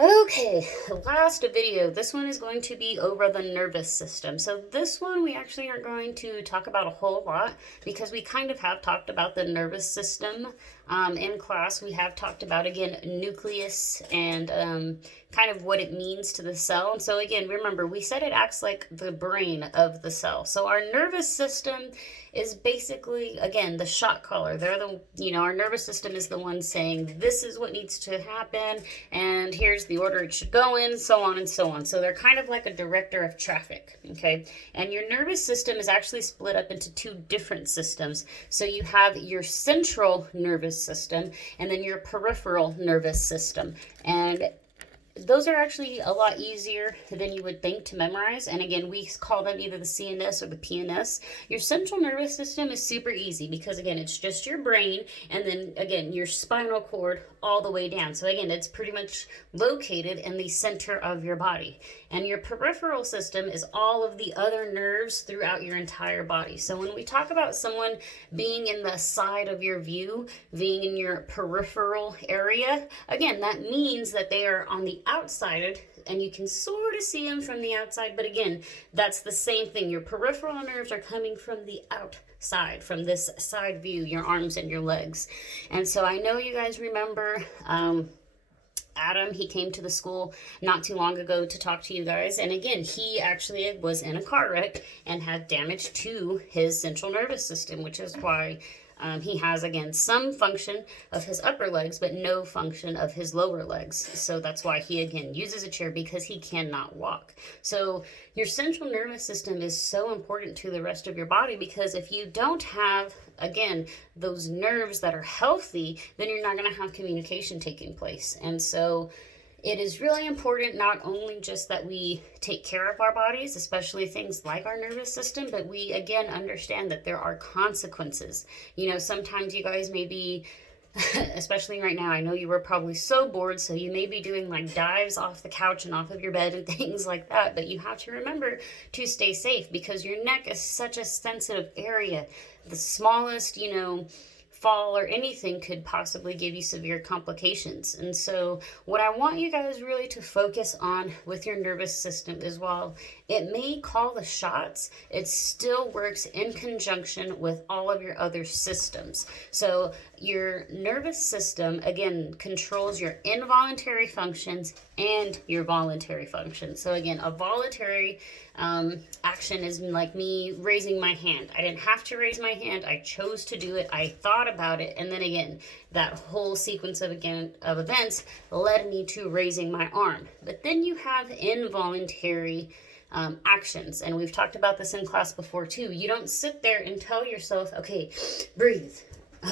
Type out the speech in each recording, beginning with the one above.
Okay, last video. This one is going to be over the nervous system. So this one we actually aren't going to talk about a whole lot because we kind of have talked about the nervous system in class. We have talked about, again, nucleus and kind of what it means to the cell. And so again, remember, we said it acts like the brain of the cell. So our nervous system is basically, again, the shot caller. They're our nervous system is the one saying this is what needs to happen and here's the order it should go in, so on and so on. So they're kind of like a director of traffic, okay? And your nervous system is actually split up into two different systems. So you have your central nervous system and then your peripheral nervous system. And those are actually a lot easier than you would think to memorize. And again, we call them either the CNS or the PNS. Your central nervous system is super easy because, again, it's just your brain and then, again, your spinal cord all the way down. So, again, it's pretty much located in the center of your body. And your peripheral system is all of the other nerves throughout your entire body. So when we talk about someone being in the side of your view, being in your peripheral area, again, that means that they are on the outside and you can sort of see them from the outside, but again, that's the same thing. Your peripheral nerves are coming from the outside, from this side view, your arms and your legs. And so I know you guys remember Adam, he came to the school not too long ago to talk to you guys. And again, he actually was in a car wreck and had damage to his central nervous system, which is why he has, again, some function of his upper legs, but no function of his lower legs. So that's why he, again, uses a chair because he cannot walk. So your central nervous system is so important to the rest of your body because if you don't have, again, those nerves that are healthy, then you're not going to have communication taking place. And so it is really important not only just that we take care of our bodies, especially things like our nervous system, but we, again, understand that there are consequences. Sometimes you guys may be, especially right now, I know you were probably so bored, so you may be doing like dives off the couch and off of your bed and things like that, but you have to remember to stay safe because your neck is such a sensitive area. The smallest, fall or anything could possibly give you severe complications. And so what I want you guys really to focus on with your nervous system is while it may call the shots, it still works in conjunction with all of your other systems. So your nervous system, again, controls your involuntary functions and your voluntary functions. So again, a voluntary action is like me raising my hand. I didn't have to raise my hand. I chose to do it. I thought about it. And then again, that whole sequence of events led me to raising my arm. But then you have involuntary actions. And we've talked about this in class before too. You don't sit there and tell yourself, okay, breathe.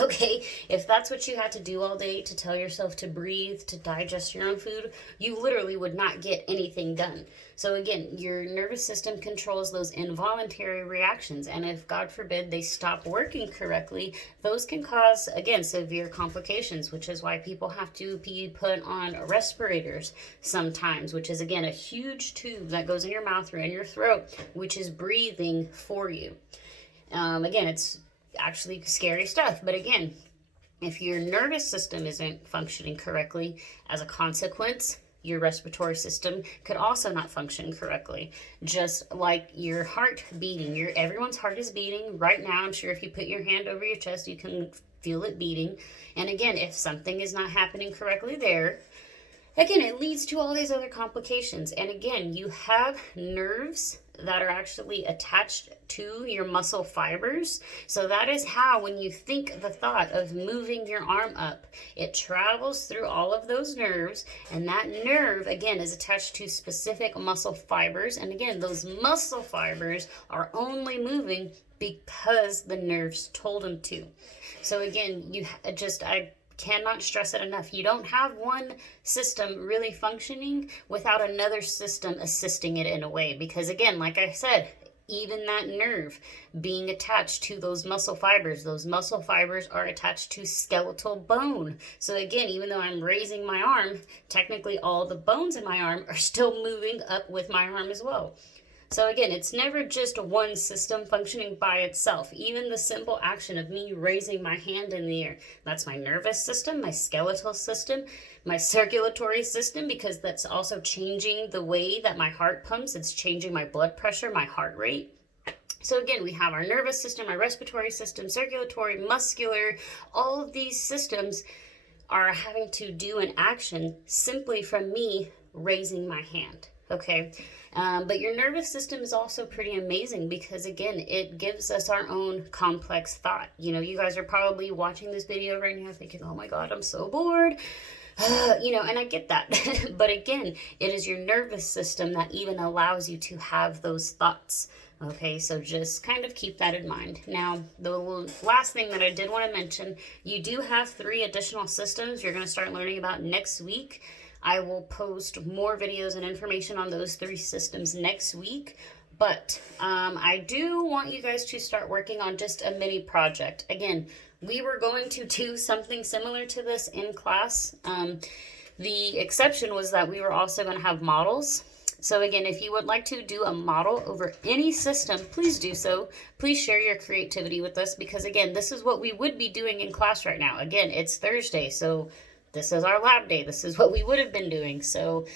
Okay, if that's what you had to do all day to tell yourself to breathe, to digest your own food, you literally would not get anything done. So again, your nervous system controls those involuntary reactions. And if, God forbid, they stop working correctly, those can cause, again, severe complications, which is why people have to be put on respirators sometimes, which is, again, a huge tube that goes in your mouth or in your throat, which is breathing for you. Again, it's actually scary stuff. But again, if your nervous system isn't functioning correctly, as a consequence, your respiratory system could also not function correctly. Just like your heart beating. Everyone's heart is beating right now. I'm sure if you put your hand over your chest, you can feel it beating. And again, if something is not happening correctly there, again, it leads to all these other complications. And again, you have nerves that are actually attached to your muscle fibers. So that is how, when you think the thought of moving your arm up, it travels through all of those nerves, and that nerve, again, is attached to specific muscle fibers. And again, those muscle fibers are only moving because the nerves told them to. So again, I cannot stress it enough. You don't have one system really functioning without another system assisting it in a way. Because again, like I said, even that nerve being attached to those muscle fibers are attached to skeletal bone. So again, even though I'm raising my arm, technically all the bones in my arm are still moving up with my arm as well. So again, it's never just one system functioning by itself. Even the simple action of me raising my hand in the air, that's my nervous system, my skeletal system, my circulatory system, because that's also changing the way that my heart pumps. It's changing my blood pressure, my heart rate. So again, we have our nervous system, our respiratory system, circulatory, muscular, all of these systems are having to do an action simply from me raising my hand. Okay. But your nervous system is also pretty amazing because, again, it gives us our own complex thought. You know, you guys are probably watching this video right now thinking, oh my God, I'm so bored. And I get that. But again, it is your nervous system that even allows you to have those thoughts. Okay, so just kind of keep that in mind. Now, the last thing that I did want to mention, you do have 3 additional systems you're going to start learning about next week. I will post more videos and information on those 3 systems next week. But I do want you guys to start working on just a mini project. Again, we were going to do something similar to this in class. The exception was that we were also going to have models. So again, if you would like to do a model over any system, please do so. Please share your creativity with us because, again, this is what we would be doing in class right now. Again, it's Thursday, so this is our lab day. This is what we would have been doing. So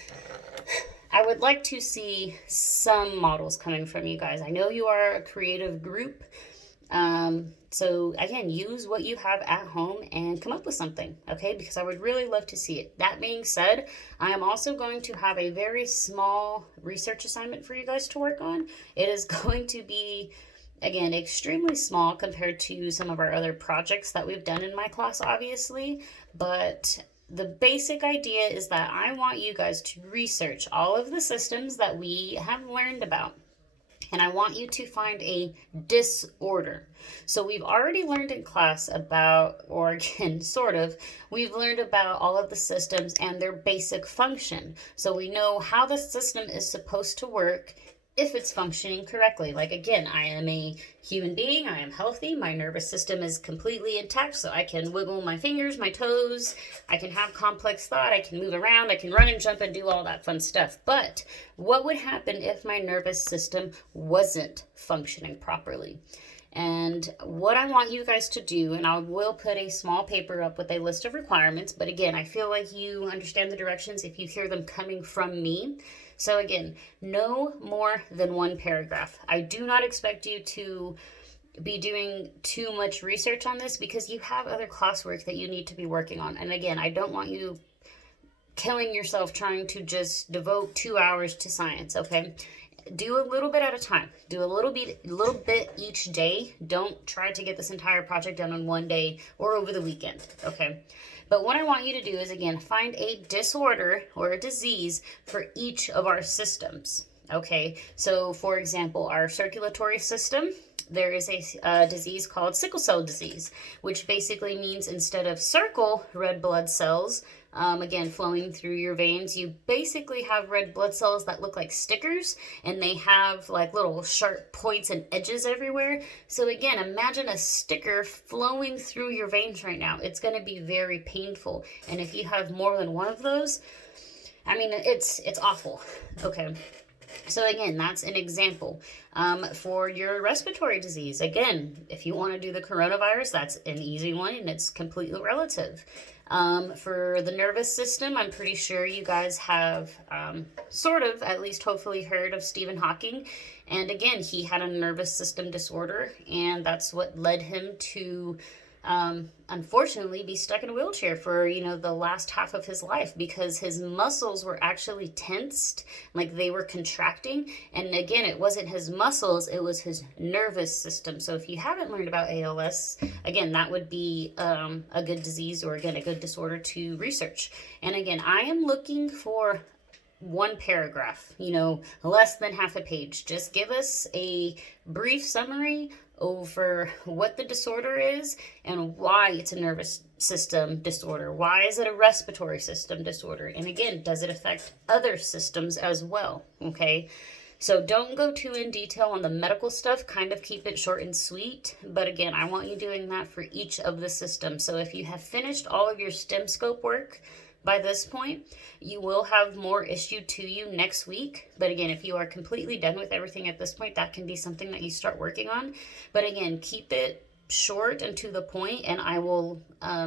I would like to see some models coming from you guys. I know you are a creative group. So again, use what you have at home and come up with something, okay? Because I would really love to see it. That being said, I am also going to have a very small research assignment for you guys to work on. It is going to be, again, extremely small compared to some of our other projects that we've done in my class, obviously, but the basic idea is that I want you guys to research all of the systems that we have learned about. And I want you to find a disorder. So we've already learned in class about, or again, sort of, we've learned about all of the systems and their basic function. So we know how the system is supposed to work if it's functioning correctly. Like, again, I am a human being, I am healthy, my nervous system is completely intact, so I can wiggle my fingers, my toes, I can have complex thought, I can move around, I can run and jump and do all that fun stuff. But what would happen if my nervous system wasn't functioning properly? And what I want you guys to do, and I will put a small paper up with a list of requirements, but again, I feel like you understand the directions if you hear them coming from me. So again, no more than 1 paragraph. I do not expect you to be doing too much research on this because you have other classwork that you need to be working on. And again, I don't want you killing yourself trying to just devote 2 hours to science, okay? Do a little bit at a time. Do a little bit each day. Don't try to get this entire project done in 1 day or over the weekend, okay? But what I want you to do is, again, find a disorder or a disease for each of our systems, okay? So, for example, our circulatory system, there is a disease called sickle cell disease, which basically means instead of circle red blood cells, again, flowing through your veins, you basically have red blood cells that look like stickers, and they have like little sharp points and edges everywhere. So again, imagine a sticker flowing through your veins right now. It's going to be very painful. And if you have more than one of those, I mean, it's awful. Okay. So again, that's an example. For your respiratory disease, again, if you want to do the coronavirus, that's an easy one and it's completely relative. For the nervous system, I'm pretty sure you guys have sort of, at least hopefully, heard of Stephen Hawking. And again, he had a nervous system disorder, and that's what led him to unfortunately be stuck in a wheelchair for, the last half of his life because his muscles were actually tensed, like they were contracting. And again, it wasn't his muscles, it was his nervous system. So if you haven't learned about ALS, again, that would be a good disease or, again, a good disorder to research. And again, I am looking for 1 paragraph, less than half a page. Just give us a brief summary over what the disorder is and why it's a nervous system disorder. Why is it a respiratory system disorder? And again, does it affect other systems as well? Okay. So don't go too in detail on the medical stuff, kind of keep it short and sweet. But again, I want you doing that for each of the systems. So if you have finished all of your STEM scope work, by this point. You will have more issued to you next week. But again, if you are completely done with everything at this point, that can be something that you start working on. But again, keep it short and to the point, and I will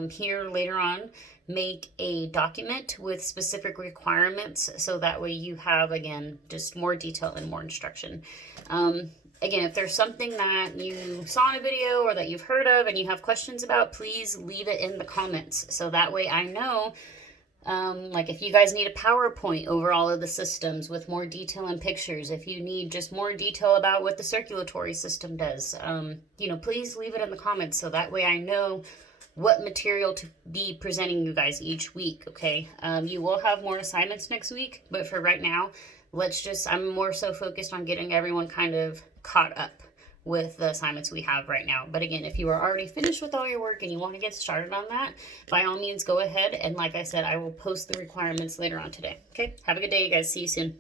here later on make a document with specific requirements, so that way you have, again, just more detail and more instruction. Again, if there's something that you saw in a video or that you've heard of and you have questions about, please leave it in the comments, so that way I know. Like if you guys need a PowerPoint over all of the systems with more detail and pictures, if you need just more detail about what the circulatory system does, please leave it in the comments, so that way I know what material to be presenting you guys each week, okay? You will have more assignments next week, but for right now, I'm more so focused on getting everyone kind of caught up with the assignments we have right now. But again, if you are already finished with all your work and you want to get started on that, by all means, go ahead. And like I said, I will post the requirements later on today. Okay, have a good day, you guys. See you soon.